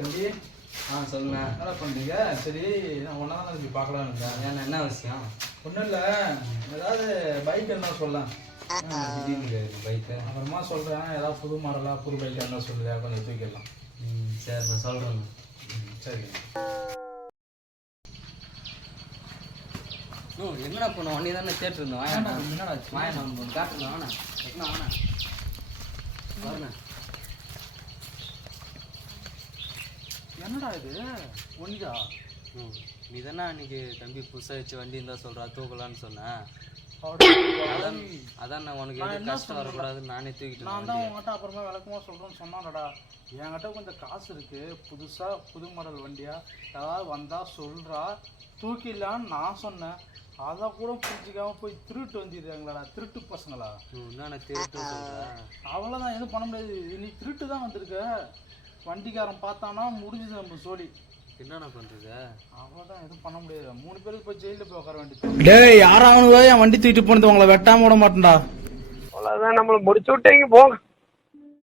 தம்பி சொல்லுங்க. என்ன பண்ணுறீங்க? சரி, நான் ஒன்றா தான் தம்பி பார்க்கலான்னு இருந்தேன். ஏன்னா என்ன விஷயம்? ஒன்றும் இல்லை, ஏதாவது பைக் என்ன சொல்லலாம். திடீர்னு பைக்கு அப்புறமா சொல்கிறேன். ஏதாவது புது மாடலாக புது பைக் என்ன சொல்லுதா, கொஞ்சம் தூக்கிடலாம். சரி, நான் சொல்கிறேங்க. சரி. என்னடா பண்ணுவோம்? வண்டி தானே கேட்டுருந்தோம். என்னடா வாயண்ணா ஒன்று காட்டுங்க. வாண்ணா எத்தனை வாண்ணா வரண்ணா. என்னடா இது ஒன்றியா? நீ தானே அன்னைக்கு தம்பி புதுசாக வச்சு வண்டி இருந்தால் சொல்கிறா தூக்கலான்னு சொன்னேன். அதான் நான் உனக்கு எதுவும் கஷ்டம் வரக்கூடாதுன்னு நானே தூக்கிட்டேன். நான் தான் உங்கள்கிட்ட அப்புறமா விளக்கமாக சொல்கிறேன்னு சொன்னான்டா. என்கிட்ட கொஞ்சம் காசு இருக்குது, புதுசாக புது மாடல் வண்டியா ஏதாவது வந்தால் சொல்கிறா, தூக்கிடலான்னு நான் சொன்னேன். அதை கூட புரிஞ்சிக்காமல் போய் திருட்டு வந்துடுறாங்களாடா, திருட்டு பசங்களா. என்னென்ன திருட்டு சொல்கிறேன்? அவ்வளோதான், எதுவும் பண்ண முடியாது. நீ திருட்டு தான் வந்திருக்க, வண்டிக்காரன் பார்த்தானா முடிஞ்சது நம்ம சோழி. என்னென்ன பண்ணுறது? அவ்வளோதான், எதுவும் பண்ண முடியாது. 3 பேருக்கு போய் ஜெயிலில் போய் உட்கார வேண்டியது. டேய், யாராவது என் வண்டி தூக்கிட்டு போனது உங்களை வெட்டாம விட மாட்டேன்டா. அவ்வளோதான், நம்மளை முடிச்சு விட்டீங்க போங்க.